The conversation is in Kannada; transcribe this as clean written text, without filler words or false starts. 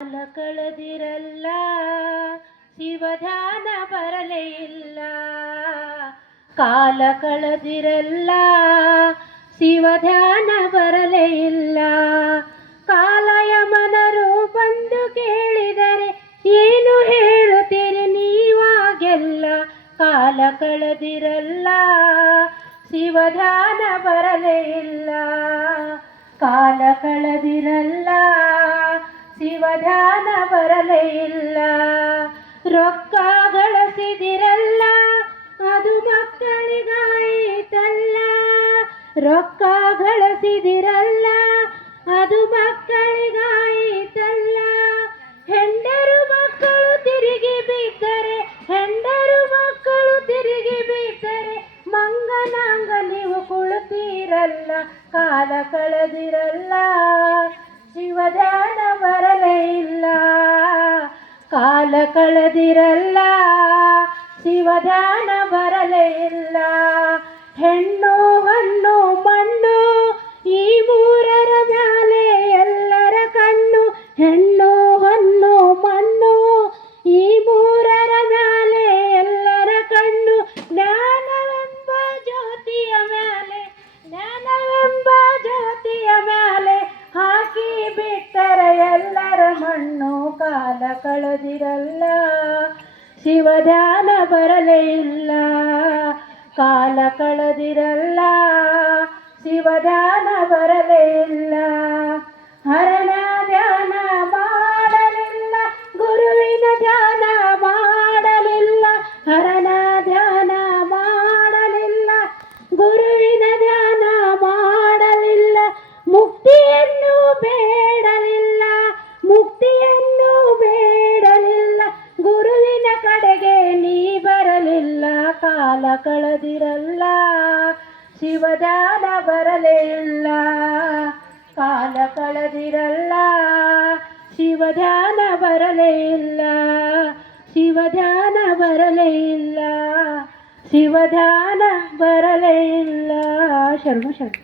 ಕಾಲ ಕಳೆದಿರಲ್ಲ, ಶಿವಧ್ಯಾನ ಬರಲೇ ಇಲ್ಲ. ಕಾಲ ಕಳೆದಿರಲ್ಲ, ಶಿವಧ್ಯಾನ ಬರಲೇ ಇಲ್ಲ. ಕಾಲಯಮನರು ಬಂದು ಕೇಳಿದರೆ ಏನು ಹೇಳುತ್ತೀರಿ ನೀವಾಗೆಲ್ಲ. ಕಾಲ ಕಳೆದಿರಲ್ಲ, ಶಿವಧ್ಯಾನ ಬರಲೇ ಇಲ್ಲ. ಕಾಲ ಕಳೆದಿರಲ್ಲ, ಶಿವಧ್ಯಾನ ಬರಲೇ ಇಲ್ಲ. ರೊಕ್ಕ ಗಳಿಸಿದಿರಲ್ಲ, ಅದು ಮಕ್ಕಳಿಗಾಯಿತಲ್ಲ. ರೊಕ್ಕ ಗಳಿಸಿದಿರಲ್ಲ, ಅದು ಮಕ್ಕಳಿಗಾಯಿತಲ್ಲ. ಹೆಂಡರು ಮಕ್ಕಳು ತಿರುಗಿ ಬಿದ್ದರೆ, ಹೆಂಡರು ಮಕ್ಕಳು ತಿರುಗಿ ಬಿದ್ದರೆ ಮಂಗನಾಂಗ ನೀವು ಕುಳಿತೀರಲ್ಲ. ಕಾಲ ಕಳೆದಿರಲ್ಲ, ಶಿವಧ್ಯಾನ ಬರಲೇ ಇಲ್ಲ. ಕಾಲ ಕಳೆದಿರಲ್ಲ, ಶಿವಧ್ಯಾನ ಬರಲೇ ಇಲ್ಲ. ಹೆಣ್ಣು ಹಣ್ಣು ಮಣ್ಣು ಈ ಮೂರರ ಮ್ಯಾಲೆ ಎಲ್ಲರ ಕಣ್ಣು. ಹೆಣ್ಣು ಹಣ್ಣು ಮಣ್ಣು ಈ ಮೂರರ ಮ್ಯಾಲೆ ಎಲ್ಲರ ಕಣ್ಣು. ಜ್ಞಾನವೆಂಬ ಜ್ಯೋತಿಯ ಮ್ಯಾಲೆ, ಜ್ಞಾನವೆಂಬ ಜ್ಯೋತಿಯ ಮ್ಯಾಲೆ ಹಾಕಿ ಬಿಟ್ಟರೆ ಎಲ್ಲರ ಮಣ್ಣು. ಕಾಲ ಕಳೆದಿರಲ್ಲ, ಶಿವಧ್ಯಾನ ಬರಲೇ ಇಲ್ಲ. ಕಾಲ ಕಳೆದಿರಲ್ಲ, ಶಿವಧ್ಯಾನ ಬರಲೇ ಇಲ್ಲ. ಹರನ ಧ್ಯಾನ ಮಾಡಲಿಲ್ಲ, ಗುರುವಿನ ಧ್ಯಾನ ಮಾಡಲಿಲ್ಲ. ಹರನ ಧ್ಯಾನ ಮಾಡಲಿಲ್ಲ, ಗುರುವಿನ ಧ್ಯಾನ ಮಾಡಲಿಲ್ಲ. ಮುಕ್ತಿಯನ್ನು ಬೇಡಲಿಲ್ಲ, ಮುಕ್ತಿಯನ್ನು ಬೇಡಲಿಲ್ಲ. ಗುರುವಿನ ಕಡೆಗೆ ನೀ ಬರಲಿಲ್ಲ. ಕಾಲ ಕಳೆದಿರಲ್ಲ, ಶಿವಧ್ಯಾನ ಬರಲೇ ಇಲ್ಲ. ಕಾಲ ಕಳೆದಿರಲ್ಲ, ಶಿವಧ್ಯಾನ ಬರಲೇ ಇಲ್ಲ. ಶಿವಧ್ಯಾನ ಬರಲೇ ಇಲ್ಲ, ಶಿವಧ್ಯಾನ ಬರಲೇ ಇಲ್ಲ. ಶರಣು ಶರಣು.